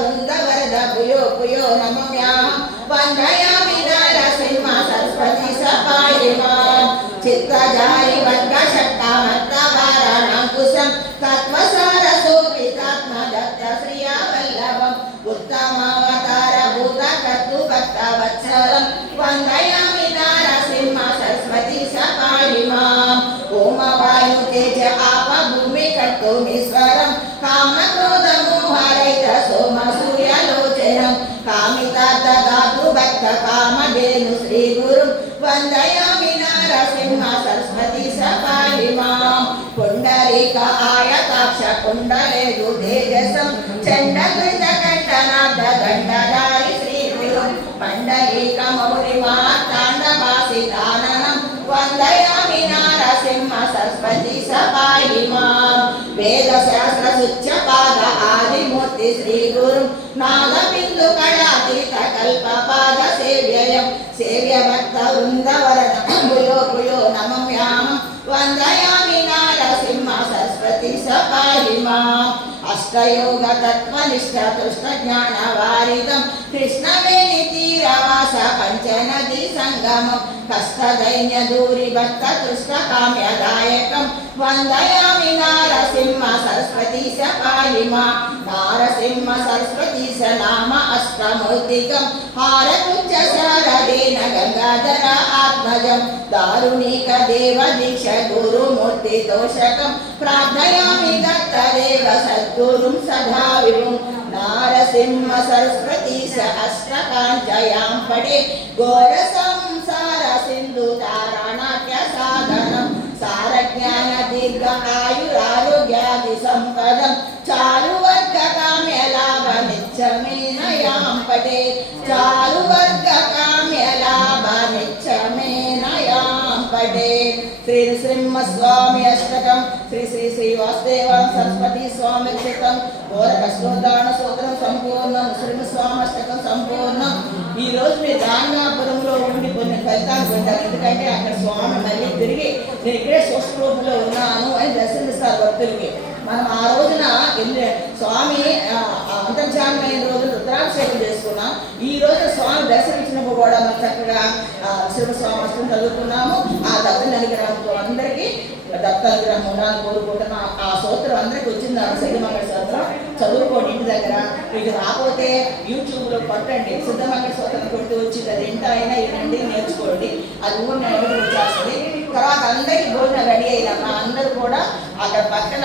वृंद वरद भूयो भूयो नमाम्याहं वन्दयामि नरसिंह सरस्वती सपाहि मां चित्तजारि वर्गशक्तामत्तवाराणाङ्कुशं तत्त्वसारशोभितात्मदत्त श्रियावल्लभम् उत्तमावतारभूतकर्तृभक्तवत्सलं वन्दयामि नरसिंह सरस्वती सपाहि माम् ओम वायु तेज आप भूमि कर्तुमीश्वरं कामक्रोधमोहरहित सोम सूर्यलोचनं कामितार्थदातु भक्त कामधेनु श्रीगुरुं वन्दयामि नरसिंह सरस्वती सपाहि मां पुण्डरीक आयताक्ष कुण्डलेषु तेजसं चण्डकृतकण्ठनाथ दण्डधारि श्रीगुरुं मण्डलीकमौलिमार्ताण्डवासिताननं वन्दयामि नरसिंह सरस्वती सपाहि मां वेदशास्त्र सुच्यपाद आदिमूर्ति श्रीगुरुं नादबिन्दुकलातीत कल्पपाद सेव्ययं सेव्य भक्त वृन्दवरद भूयो भूयो नमाम्याहं वन्दयामि नरसिंह सरस्वती सपाहि माम् अष्टयोग तत्त्वनिष्ठ तुष्टज्ञानवारिदं कृष्णवेणीतीरवास पञ्चनदी संगमं कष्टदैन्यदूरि भक्ततुष्टकाम्यदायकं वन्दयामि नरसिंह सरस्वती सपाहि मां नारसिंह सरस्वती स नाम अष्टमौक्तिकं हारकुच्च शारदेन गंगाधर आत्मजं दारुणिक देव दीक्ष गुरुमूर्तितोषकं प्रार्थयामि दत्तदेव सद्गुरुं सदा विभुं नारसिंह सरस्वती स अष्टकाञ्चयां पठे घोरसंसार सिन्धु तारणाख्य साधनं सारज्ञान दीर्घ आयुरारोग्यादि सम्पदं चारुवर्ग काम्य लाभनिच्छमेनयां पठे चारुवर्ग काम्य लाभनिच्छमेनयां पठे श्री नृसिंहस्वामी अष्टकं श्री श्री श्री वासुदेव सरस्वती स्वामी कृतं घोरकष्टोद्धारण स्तोत्रं संपूर्णं नृसिंहस्वामी अष्टकं సంపూర్ణం। ఈ రోజు మీరు రాంగాపురంలో ఉండి కొన్ని ఫలితాలు పొందారు, ఎందుకంటే అక్కడ స్వామి మళ్ళీ తిరిగి నేను ఇక్కడే సూక్ష్మ రూపంలో ఉన్నాను అని దర్శనమిస్తారు భక్తులకి। మనం ఆ రోజున స్వామి అంతర్జాతమైన రోజు రుద్రాభిషేకం చేసుకున్నాం। ఈ రోజు స్వామి దర్శనమిచ్చినప్పుడు కూడా మనం చక్కగా శివస్వామి అష్టం చదువుకున్నాము। ఆ దత్తని అనుగ్రహంతో అందరికీ దత్తానుగ్రహం ఉండాలని కోరుకుంటున్నాం। ఆ సూత్రం అందరికీ వచ్చింది, సిద్ధమంగళ సూత్రం చదువుకోండి ఇంటి దగ్గర। ఇది రాకపోతే యూట్యూబ్లో కొట్టండి, సిద్ధమంగళ సూత్రం కొట్టి వచ్చింది, అది ఎంత అయినా వినండి, నేర్చుకోండి, అది ఊరిని వచ్చేస్తుంది। తర్వాత అందరికీ భోజనం రెడీ అయినా అందరూ కూడా అక్కడ పక్కన